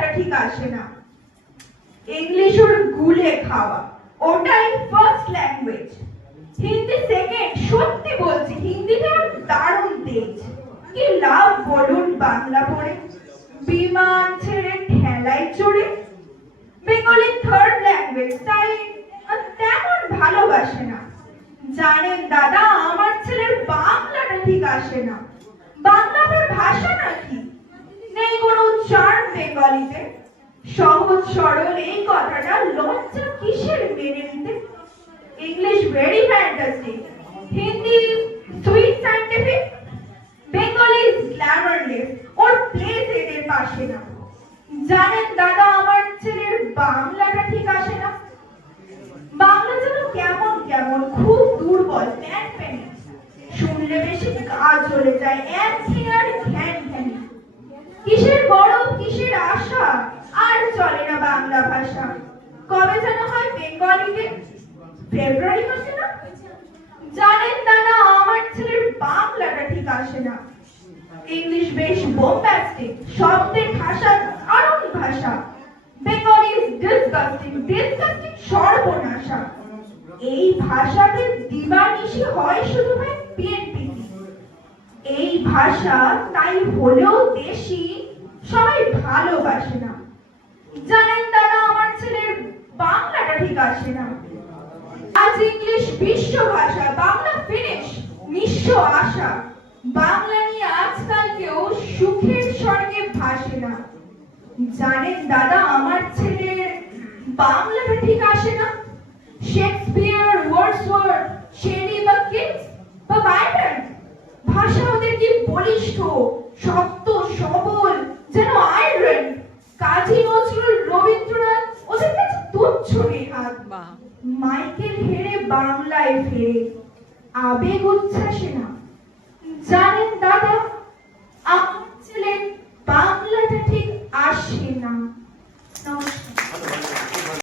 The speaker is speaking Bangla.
বাংলাটা ঠিক আসে না। ইংলিশ ওর গুলে খাওয়া, ওটাই ফার্স্ট ল্যাঙ্গুয়েজ। হিন্দি সেকেন্ড, সত্যি বলছি হিন্দিতে ওর দারুণ তেজ। কি লাভ বলুন বাংলা পড়ে, বিমান ছেড়ে ঠেলায় চড়ে। বেঙ্গলি থার্ড ল্যাঙ্গুয়েজ, তাই তেমন ভালোবাসে না। জানেন দাদা, আমার ছেলের বাংলাটা ঠিক আসে না। বাংলা আবার ভাষা নাকি? নেই কোনো চার্ম বেঙ্গলিতে। সহজ সরল এই কথাটা লজ্জা কিসের মেনে নিতে। English very fantastic, Hindi sweet scientific, Bengali is glamourless, or place এদের পাশে না। জানেন দাদা, আমার ছেলের বাংলাটা ঠিক আসে না। বাংলা যেন কেমন কেমন, খুব দুর্বল, প্যানপ্যানি। শুনলে বেশি গা জ্বলে যায়, একঘেয়ে আর ঘ্যান ঘ্যানি। কিসের গরম, কিসের আশা, আর চলে না বাংলা ভাষা। কবে যেন হয় বেঙ্গলিতে, ফেব্রুয়ারি মাসে না? জানেন দাদা, আমার ছেলের বাংলাটা ঠিক আসে না। ইংলিশ বেশ বোম্বাস্টিক, শব্দের ভাষা দারুণ ভাষা। বেঙ্গলি ইজ ডিসগাস্টিং, ডিসগাস্টিং সর্বনাশা। এই ভাষাতে দিবানিশি হয় শুধু ভাই পিএনপিসি। এই ভাষা তাই হলেও দেশি, সবাই ভালোবাসে না। জানেন দাদা, আমার ছেলের বাংলাটা ঠিক আসে না। আজ ইংলিশ বিশ্ব ভাষা, বাংলা ফিনিশ, নিঃস্ব আশা। বাংলা নিয়ে আজকাল কেউ সুখের স্বর্গে ভাসে না। জানেন দাদা, আমার ছেলের বাংলাটা ঠিক আসে না। শেক্সপিয়ার, ওয়ার্ডসওয়ার্থ, শেলি বা কিটস বা বাইরন, ভাষা ওদের কি বলিষ্ঠ, শক্ত, সবল, যেন আয়রন। কাজী নজরুল, রবীন্দ্রনাথ ওদের কাছে তুচ্ছ নেহাত। মাইকেল হেরে বাংলায় ফেরে, আবেগ উচ্ছ্বাসে না। জানেন দাদা,